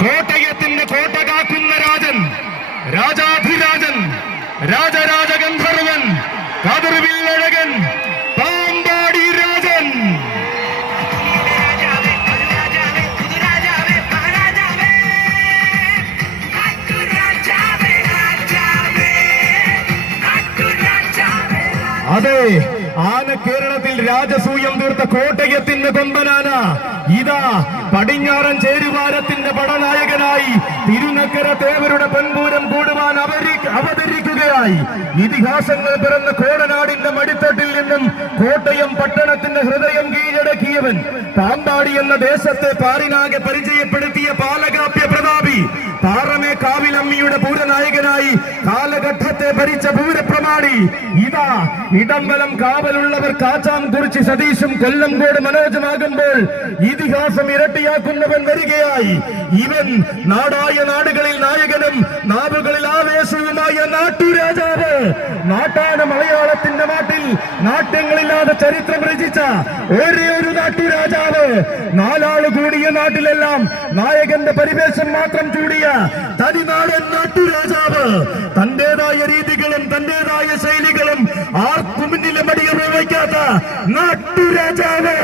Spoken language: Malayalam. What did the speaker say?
കോട്ടയത്തിന്റെ കോട്ട കാക്കുന്ന രാജൻ, രാജാധിരാജൻ, രാജരാജഗന്ധർവൻ, കതിർവില്ലഴകൻ, പാമ്പാടി രാജൻ. അതെ, ആന കേരളത്തിൽ രാജസൂയം തീർത്ത കോട്ടയത്തിന്റെ കൊമ്പനാന ഇതാ പടിഞ്ഞാറൻ ചേരുവാരത്തിന്റെ പടനായകനായി തിരുനക്കര തേവരുടെ പെൺപൂരം കൂടുവാൻ അവതരിക്കുകയായി. ഇതിഹാസങ്ങൾ പിറന്ന കോടനാടിന്റെ മടിത്തട്ടിൽ നിന്നും കോട്ടയം പട്ടണത്തിന്റെ ഹൃദയം കീഴടക്കിയവൻ, പാമ്പാടി എന്ന ദേശത്തെ പാറിനാകെ പരിചയപ്പെടുത്തിയ പാലകാപ്യ പ്രതാപി, പാറമേ കാവിലമ്മിയുടെ പൂരനായകനായി കാലഘട്ടത്തെ ഭരിച്ച പൂരപ്രമാണി ഇതാ ഇടംബലം കാവലുള്ളവർ കാച്ചാം കുറിച്ച് സതീശും കൊല്ലംകോട് മനോജമാകുമ്പോൾ ഇതിഹാസം ഇരട്ടിയാക്കുന്നവൻ വരികയായി. ഇവൻ നാടായ നാടുകളിൽ നായകനും നാവുകളിൽ ആവേശവുമായ നാട്ടുരാജാവ്, നാട്ടാന മലയാളത്തിന്റെ നാട്ടിൽ നാട്യങ്ങളില്ലാതെ ചരിത്രം രചിച്ച ഒരേ ഒരു നാട്ടുരാജാവ്. നാലാള് കൂടിയ നാട്ടിലെല്ലാം നായകന്റെ പരിവേഷം മാത്രം ചൂടിയ തനിനാടൻ നാട്ടുരാജാവ്. തന്റേതായ രീതികളും തന്റേതായ ശൈലികളും ആർക്കു മുന്നിലും അടിയറ വയ്ക്കാത്ത നാട്ടുരാജാവ്.